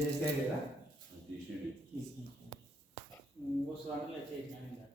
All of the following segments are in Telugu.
చేసాను కదా తీసినట్టు వస్తు గంటలు చేసినాను ఇందాక.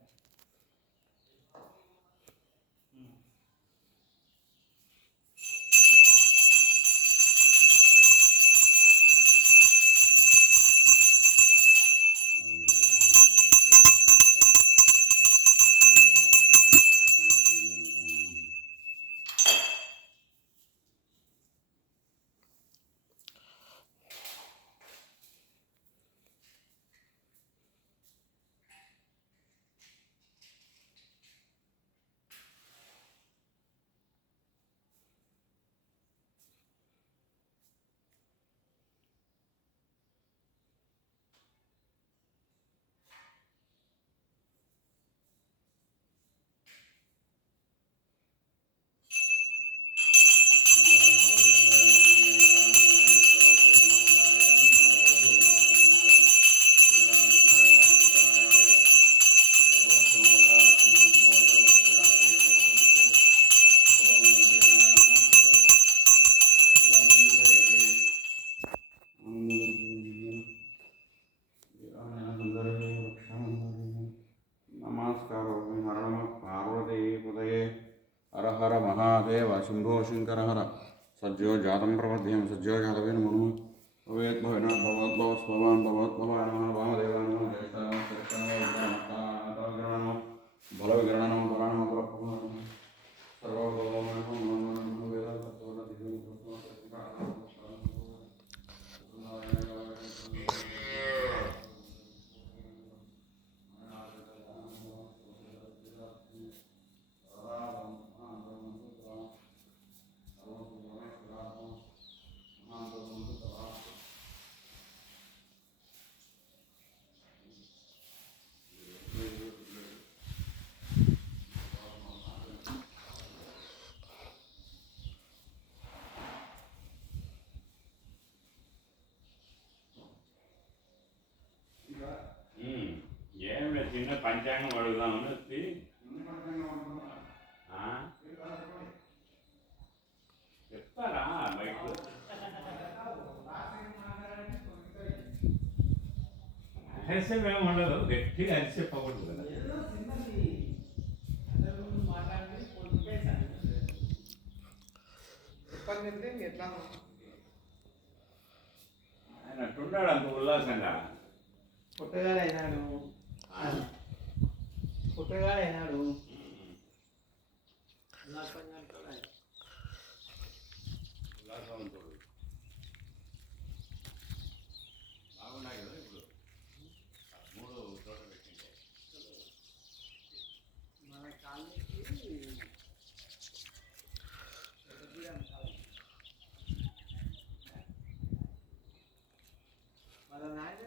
महादेव शंभो शंकर हर सज्जो जातं प्रपद्यं सज्जो जातवेन मनु भवेत् भवेन भवत् भवत् भवान् भवत् भवान् नमः वामदेवाय नमः जयताय नमः बलविग्रहाय नमः बलाय नमः बलभवाय नमः सर्वभौमाय नमः वेदाय చిన్న పంచాంగం అడుగుదామని వచ్చి చెప్తారా బయట రహస్యం ఏమి ఉండదు, గట్టిగా అరిసి చెప్పకూడదు కదా. ఆయన అట్టున్నాడు అంత ఉల్లాసంగా. పుట్టగాడైనాడు పుట్టగాడైనాడు ఉల్లాసవంతుడు బాగున్నాయి కదా. ఇప్పుడు 3 చోట పెట్టింటే మన కాలనీకి మన నాయన